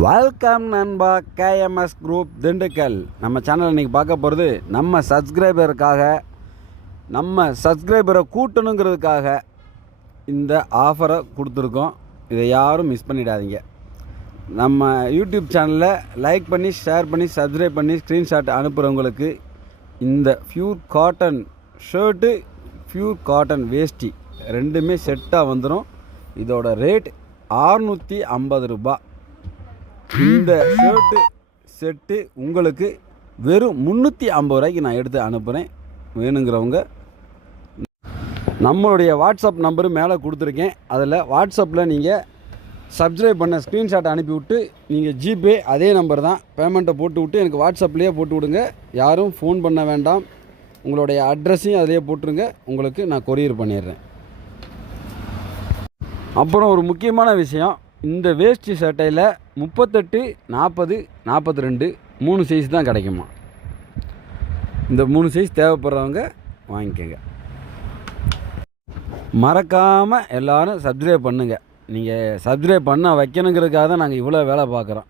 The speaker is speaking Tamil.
வெல்கம் நண்பா, கேஎம்எஸ் குரூப் திண்டுக்கல். நம்ம சேனல் இன்றைக்கி பார்க்க போகிறது நம்ம சப்ஸ்கிரைபரை கூட்டணுங்கிறதுக்காக இந்த ஆஃபரை கொடுத்துருக்கோம். இதை யாரும் மிஸ் பண்ணிடாதீங்க. நம்ம யூடியூப் சேனலில் லைக் பண்ணி, ஷேர் பண்ணி, சப்ஸ்கிரைப் பண்ணி ஸ்க்ரீன்ஷாட் அனுப்புகிறவங்களுக்கு இந்த pure cotton shirt, pure cotton வேஷ்டி ரெண்டுமே செட்டாக வந்துடும். இதோட ரேட் 650 ரூபா. இந்த ஷர்ட்டு செட்டு உங்களுக்கு வெறும் 350 ரூபாய்க்கு நான் எடுத்து அனுப்புகிறேன். வேணுங்கிறவங்க நம்மளுடைய வாட்ஸ்அப் நம்பரு மேலே கொடுத்துருக்கேன். அதில் வாட்ஸ்அப்பில் நீங்கள் சப்ஸ்கிரைப் பண்ண ஸ்க்ரீன்ஷாட் அனுப்பிவிட்டு நீங்கள் ஜிபே அதே நம்பர் தான் பேமெண்ட்டை போட்டு விட்டு எனக்கு வாட்ஸ்அப்லேயே போட்டு விடுங்க. யாரும் ஃபோன் பண்ண வேண்டாம். உங்களுடைய அட்ரஸையும் அதிலே போட்டுருங்க. உங்களுக்கு நான் கொரியர் பண்ணிடுறேன். அப்புறம் ஒரு முக்கியமான விஷயம், இந்த வேஷ்டி சட்டையில் 38, 40, 42 3 சைஸ் தான் கிடைக்குமா. இந்த 3 சைஸ் தேவைப்படுறவங்க வாங்கிக்கோங்க. மறக்காமல் எல்லோரும் சப்ஸ்கிரைப் பண்ணுங்கள். நீங்கள் சப்ஸ்கிரைப் பண்ண வைக்கணுங்கிறதுக்காக தான் நாங்கள் இவ்வளோ வேலை பார்க்குறோம்.